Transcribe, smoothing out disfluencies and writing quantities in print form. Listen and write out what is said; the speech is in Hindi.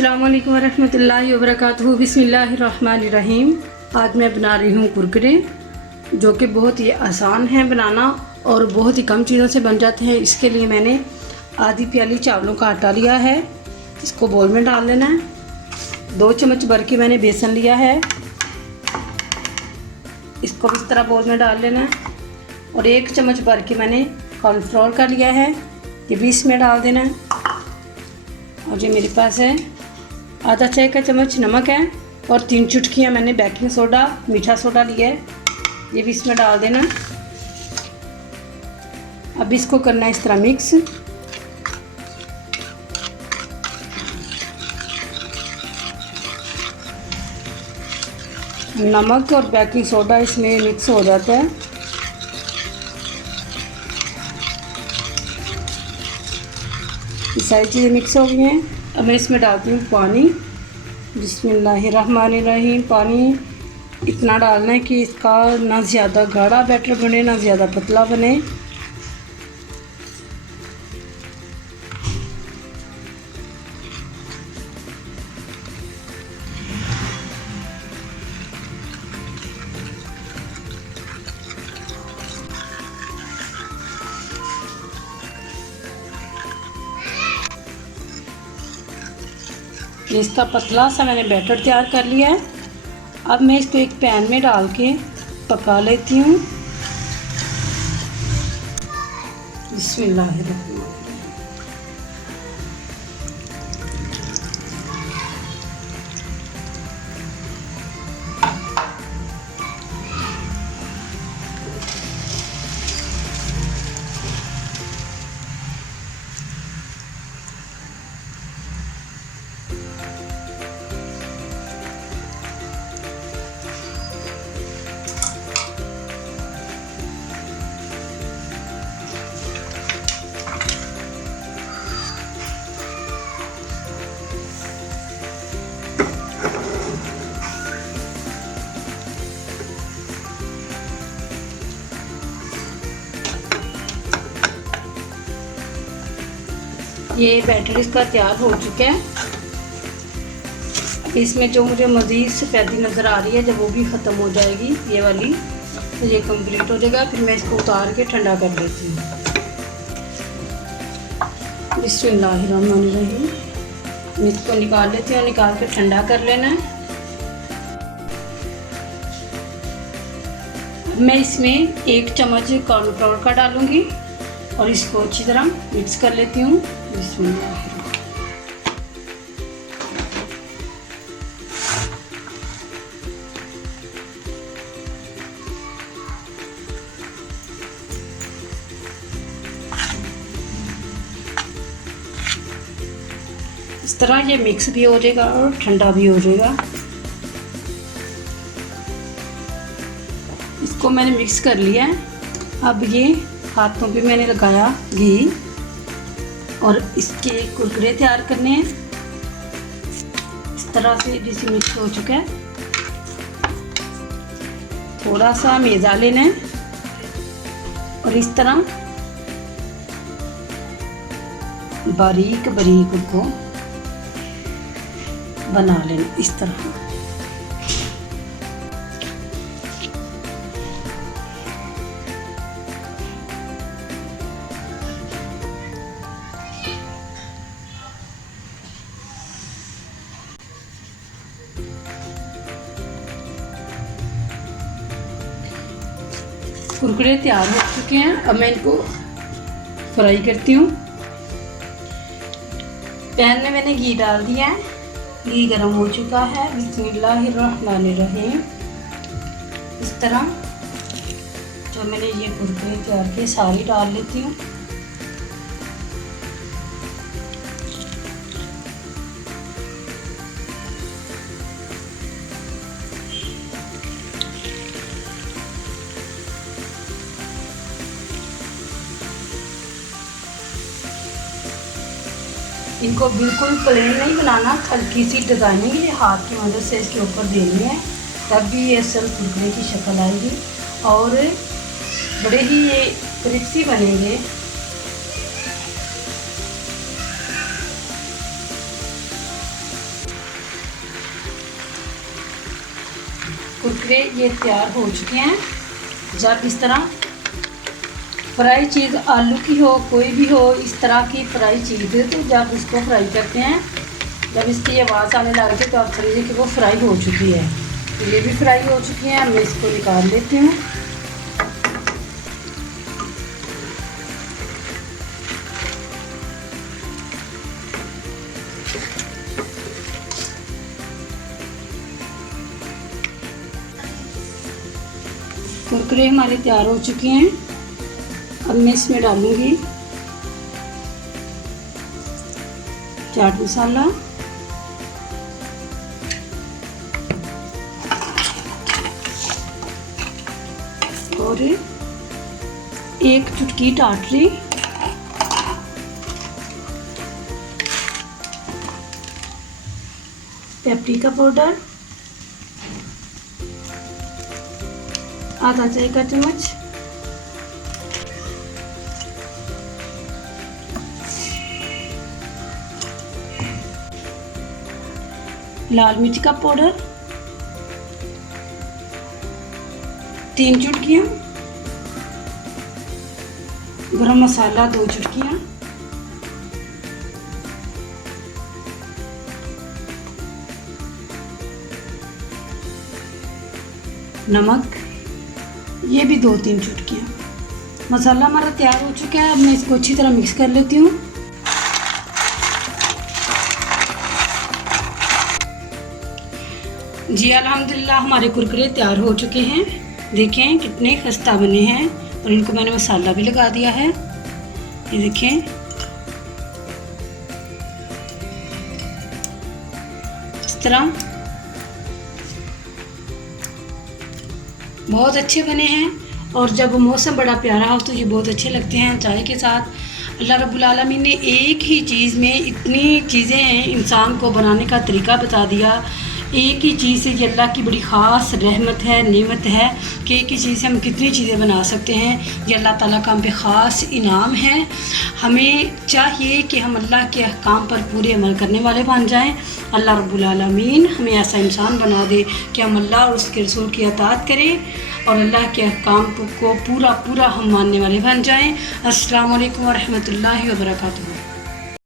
अस्सलाम वालेकुम वरहमतुल्लाहि वबरकातुहू। बिस्मिल्लाहिर्रहमानिर्रहीम। आज मैं बना रही हूँ कुरकुरे, जो कि बहुत ही आसान है बनाना और बहुत ही कम चीज़ों से बन जाते हैं। इसके लिए मैंने आधी प्याली चावलों का आटा लिया है, इसको बोल में डाल लेना है। 2 चम्मच भर के मैंने बेसन लिया है, इसको इस तरह बोल में डाल लेना है। और 1 चम्मच भर के मैंने कॉर्नफ्लोर का लिया है, ये भी इसमें डाल देना है। और ये मेरे पास है आधा चाय का चम्मच नमक है और 3 चुटकियाँ मैंने बेकिंग सोडा मीठा सोडा लिया है, ये भी इसमें डाल देना। अब इसको करना है इस तरह मिक्स। नमक और बेकिंग सोडा इसमें मिक्स हो जाता है। ये सारी चीज़ें मिक्स हो गई हैं। अब मैं इसमें डालती हूँ पानी। बिस्मिल्लाहिर्रहमानिर्रहीम। पानी इतना डालना है कि इसका ना ज़्यादा गाढ़ा बैटर बने ना ज़्यादा पतला बने। इसका पतला सा मैंने बैटर तैयार कर लिया है। अब मैं इसको एक पैन में डाल के पका लेती हूँ। बिस्मिल्लाहिर्रहमानिर्रहीम। ये बैटर इसका तैयार हो चुका है। इसमें जो मुझे मज़ीद सफ़ेदी नज़र आ रही है, जब वो भी ख़त्म हो जाएगी ये वाली, तो ये कंप्लीट हो जाएगा। फिर मैं इसको उतार के ठंडा कर लेती हूँ। बिस्मिल्लाहिर्रहमानिर्रहीम। इसको निकाल लेती हूँ, निकाल के ठंडा कर लेना है। मैं इसमें 1 चम्मच कॉर्नफ्लोर का डालूँगी और इसको अच्छी तरह मिक्स कर लेती हूँ। बिस्मिल्लाह। इस तरह ये मिक्स भी हो जाएगा और ठंडा भी हो जाएगा। इसको मैंने मिक्स कर लिया है। अब ये हाथों पे मैंने लगाया घी और इसके कुरकुरे तैयार करने हैं। इस तरह से जैसे मिक्स हो चुका है, थोड़ा सा मैदा लेना है और इस तरह बारीक बारीक को बना लेना इस तरह। कुरकुरे तैयार हो चुके हैं। अब मैं इनको फ्राई करती हूँ। पैन में मैंने घी डाल दिया है, घी गर्म हो चुका है। बिस्मिल्लाहिर्रहमानिर्रहीम। इस तरह जो मैंने ये कुरकुरे तैयार किए सारी डाल लेती हूँ। इनको बिल्कुल प्लेन नहीं बनाना, हल्की सी डिज़ाइनिंग ये हाथ की मदद से इसके ऊपर देनी है, तब भी ये असल कुरकुरे की शक्ल आएगी और बड़े ही ये क्रिस्पी बनेंगे। कुरकुरे ये तैयार हो चुके हैं। जब इस तरह फ्राई चीज़ आलू की हो, कोई भी हो, इस तरह की फ्राई चीज़, तो जब इसको फ्राई करते हैं, जब इसकी आवाज़ आने लगती है तो आप समझिए कि वो फ्राई हो चुकी है। तो ये भी फ्राई हो चुकी है। मैं इसको निकाल लेती हूँ। कुरकुरे हमारे तैयार हो चुके हैं। अब मैं इसमें डालूँगी चाट मसाला, और 1 चुटकी टाटरी, पेपरिका पाउडर आधा चाय का चम्मच, लाल मिर्च का पाउडर 3 चुटकियाँ, गरम मसाला 2 चुटकियाँ, नमक ये भी 2-3 चुटकियाँ। मसाला हमारा तैयार हो चुका है। अब मैं इसको अच्छी तरह मिक्स कर लेती हूँ। जी अल्हम्दुलिल्लाह हमारे कुरकुरे तैयार हो चुके हैं। देखें कितने खस्ता बने हैं, और इनको मैंने मसाला भी लगा दिया है। ये देखें, इस तरह बहुत अच्छे बने हैं। और जब मौसम बड़ा प्यारा हो तो ये बहुत अच्छे लगते हैं चाय के साथ। अल्लाह रब्बुल आलमीन ने एक ही चीज़ में इतनी चीज़ें हैं, इंसान को बनाने का तरीका बता दिया। एक ही चीज़ से ये अल्लाह की बड़ी ख़ास रहमत है, नेमत है कि एक ही चीज़ से हम कितनी चीज़ें बना सकते हैं। ये अल्लाह ताला का हम पे ख़ास इनाम है। हमें चाहिए कि हम अल्लाह के अहकाम पर पूरे अमल करने वाले बन जाएं। अल्लाह रब्बुल आलमीन हमें ऐसा इंसान बना दे कि हम अल्लाह और उसके रसूल की अताअत करें और अल्लाह के अहकाम को पूरा हम मानने वाले बन जाएं। अस्सलामु अलैकुम व रहमतुल्लाहि व बरकातुहू।